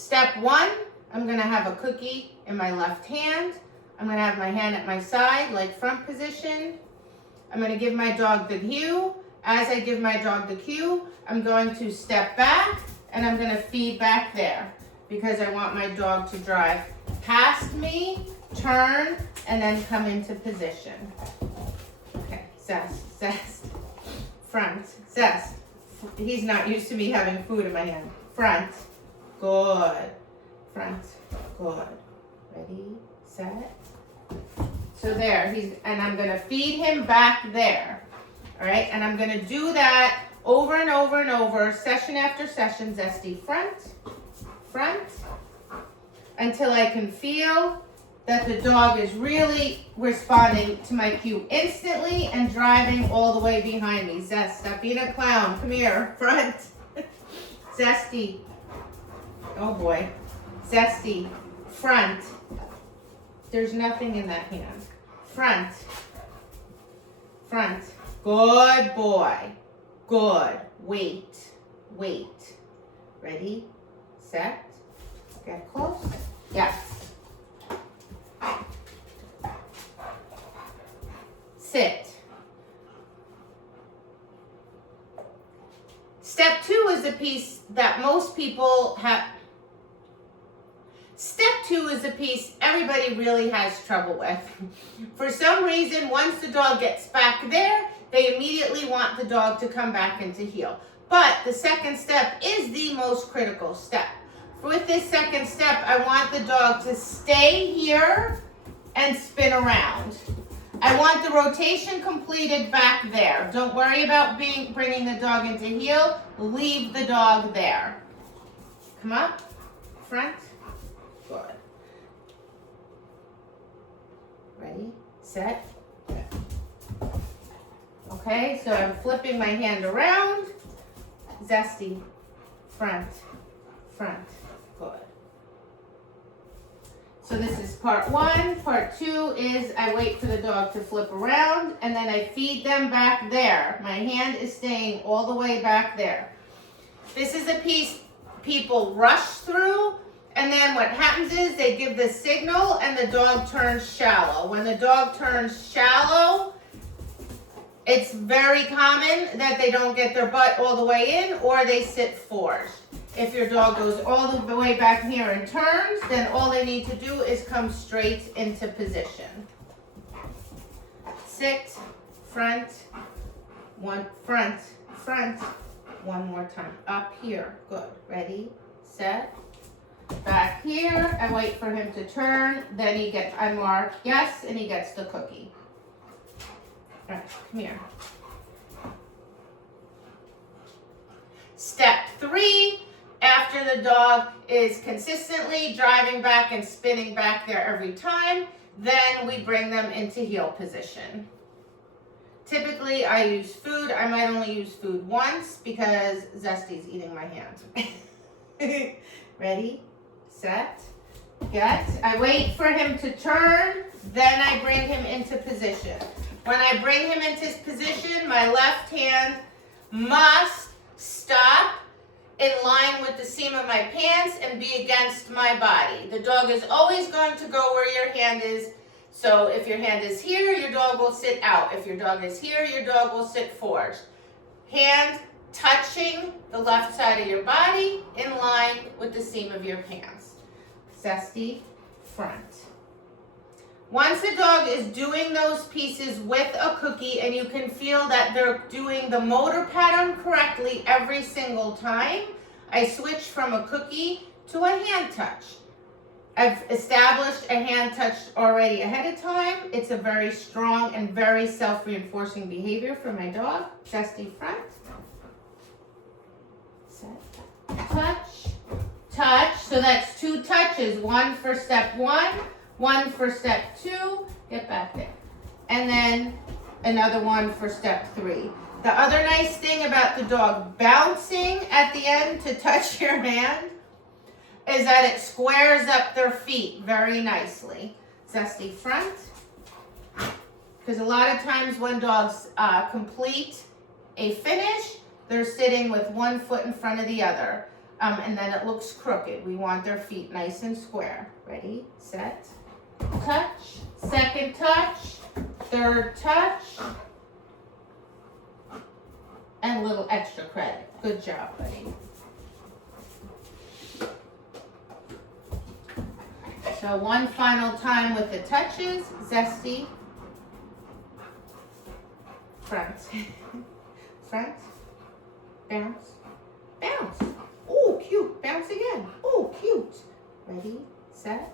Step 1, I'm gonna have a cookie in my left hand. I'm gonna have my hand at my side, like front position. I'm gonna give my dog the cue. As I give my dog the cue, I'm going to step back and I'm gonna feed back there because I want my dog to drive past me, turn, and then come into position. Okay, zest, front, zest. He's not used to me having food in my hand. Front, good, front, good. Ready, set. So there, and I'm gonna feed him back there. All right, and I'm gonna do that over and over and over, session after session, Zesty, front, front, until I can feel that the dog is really responding to my cue instantly and driving all the way behind me. Zest, stop being a clown, come here, front, Zesty, oh boy, Zesty, front, there's nothing in that hand, front, front, good boy, good, wait, ready, set, get close, yes, sit. Step 2 is a piece that most people have. Step 2 is a piece everybody really has trouble with. For some reason, once the dog gets back there, they immediately want the dog to come back into heel. But the second step is the most critical step. With this second step, I want the dog to stay here and spin around. I want the rotation completed back there. Don't worry about bringing the dog into heel. Leave the dog there. Come up, front, good. Ready, set, good. Okay, so I'm flipping my hand around. Zesty, front, good. So this is part 1. Part 2 is I wait for the dog to flip around and then I feed them back there. My hand is staying all the way back there. This is a piece people rush through, and then what happens is they give the signal and the dog turns shallow. When the dog turns shallow, it's very common that they don't get their butt all the way in or they sit forward. If your dog goes all the way back here and turns, then all they need to do is come straight into position. Sit, front, one, front, one more time. Up here, good. Ready, set, back here. I wait for him to turn, then I mark yes, and he gets the cookie. All right, come here. Step 3. After the dog is consistently driving back and spinning back there every time, then we bring them into heel position. Typically, I use food. I might only use food once because Zesty's eating my hand. Ready, set, get. I wait for him to turn, then I bring him into position. When I bring him into position, my left hand must stop in line with the seam of my pants and be against my body. The dog is always going to go where your hand is. So if your hand is here, your dog will sit out. If your dog is here, your dog will sit forward. Hand touching the left side of your body in line with the seam of your pants. Zesty, front. Once the dog is doing those pieces with a cookie and you can feel that they're doing the motor pattern correctly every single time, I switch from a cookie to a hand touch. I've established a hand touch already ahead of time. It's a very strong and very self-reinforcing behavior for my dog. Zesty, front. Set. Touch. Touch. So that's 2 touches. 1 for step 1. 1 for step 2, get back there. And then another 1 for step 3. The other nice thing about the dog bouncing at the end to touch your hand is that it squares up their feet very nicely. Zesty, front. Because a lot of times when dogs complete a finish, they're sitting with 1 foot in front of the other. and then it looks crooked. We want their feet nice and square. Ready, set, touch, second touch, third touch, and a little extra credit. Good job, buddy. So one final time with the touches. Zesty, front, front, bounce, bounce. Oh, cute. Bounce again. Oh, cute. Ready, set,